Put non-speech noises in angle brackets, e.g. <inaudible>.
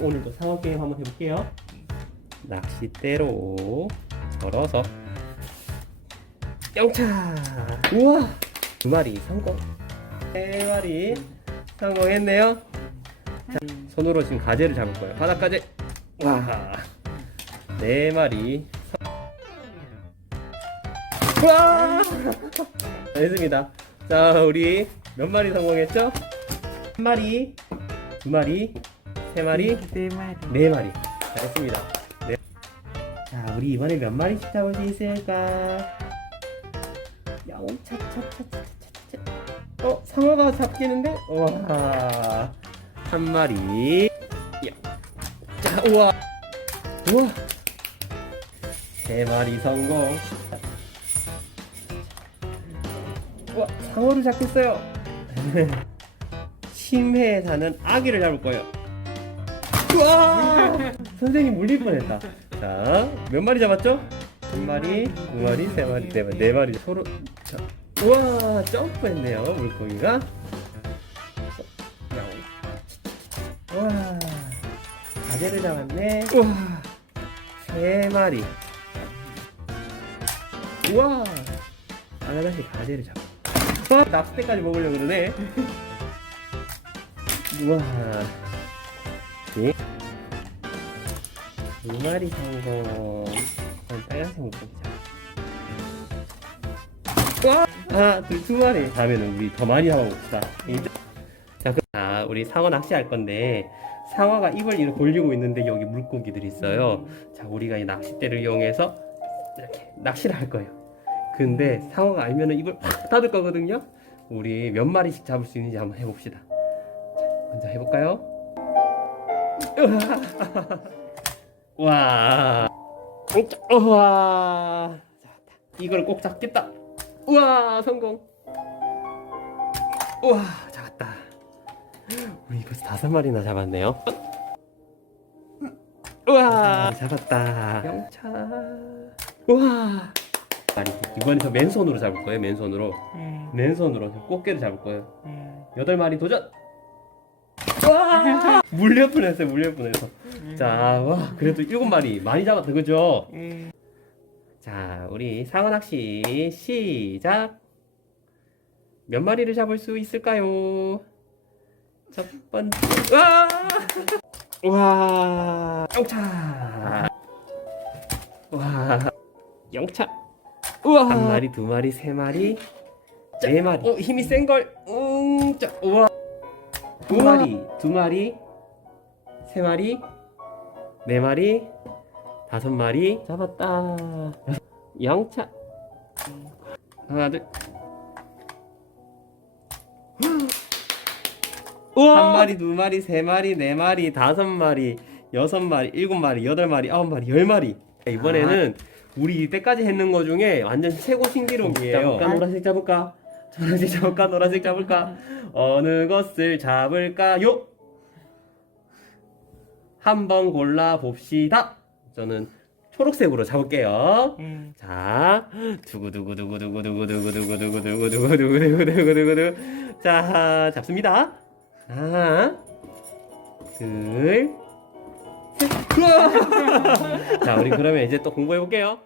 오늘도 상어 게임 한번 해볼게요. 낚싯대로 걸어서 영차. 우와. 두 마리 성공. 세 마리 성공했네요. 자, 손으로 지금 가재를 잡을 거예요. 바닥 가재. 와. 네 마리. 성- 와. 됐습니다. 자, 우리 몇 마리 성공했죠? 한 마리, 두 마리, 세 마리, 네 마리. 네 마리. 잘했습니다. 네. 자, 우리 이번에 몇 마리씩 잡을 수 있을까? 야옹차차 차 차 차 차. 어, 상어가 잡히는데? 와, 한 마리. 야. 자, 우와. 우와. 세 마리 성공. 와, 상어를 잡겠어요. <laughs> 심해에 사는 아기를 잡을 거예요. 우와! 선생님 물릴 뻔했다. 자, 몇 마리 잡았죠? 한 마리, 두 마리, 세 마리, 네 마리, 네 마리 서로. 자, 우와, 점프했네요, 물고기가. 우와, 가재를 잡았네. 우와, 세 마리. 우와, 하나씩 가재를 잡아. 아, 낚싯대까지 먹으려고 그러네. <laughs> 우와. 두 마리. 그럼 빨간색. 와! 하나, 둘, 두 마리. 다음에는 우리 더 많이 잡아봅시다. 자, 그, 아, 우리 상어 낚시할 건데, 상어가 입을 이렇게 벌리고 있는데 여기 물고기들이 있어요. 자, 우리가 이 낚싯대를 이용해서 이렇게 낚시를 할 거예요. 근데 상어가 알면은 입을 확 닫을 거거든요. 우리 몇 마리씩 잡을 수 있는지 한번 해봅시다. 자, 먼저 해볼까요? <laughs> 와, 우와, 잡았다. 이걸 꼭 잡겠다. 우와, 성공. 우와, 잡았다. 우리 벌써 다섯 마리나 잡았네요. 우와, 잡았다. 영차. 우와. 아니, 이번에 저 맨손으로 잡을 거예요. 맨손으로. 네. 맨손으로 저 꽃게를 잡을 거예요. 네. 여덟 마리 도전. 와! 물려 뻔했어요. 물려 뻔해서. 자, 와, 그래도 일곱 마리 많이 잡았다, 그죠? 네. 자, 우리 상어 낚시 시작. 몇 마리를 잡을 수 있을까요? 첫 번째. 와! <laughs> 와! 영차. 와! 영차. 우와! 한 마리, 두 마리, 세 마리, 네 마리. 어, 힘이 센 걸. 음, 자, 우와. 두 우와. 마리, 두 마리, 세 마리, 네 마리, 다섯 마리 잡았다. 영차. 하나, 둘. 한 마리, 두 마리, 세 마리, 네 마리, 다섯 마리, 여섯 마리, 일곱 마리, 여덟 마리, 아홉 마리, 열 마리. 이번에는 우리 이때까지 했는 거 중에 완전 최고 신기록이에요. 잡을까, 노란색 잡을까? 노란색 잡을까, 노란색 잡을까? 어느 것을 잡을까요? 한번 골라 봅시다. 저는 초록색으로 잡을게요. 네. 자, 두구두구두구두구두구두구두구두구두구두구두구두구두구두구. 자, 잡습니다. 하나, 둘, 셋. 우와! 자, 우리 그러면 이제 또 공부해 볼게요.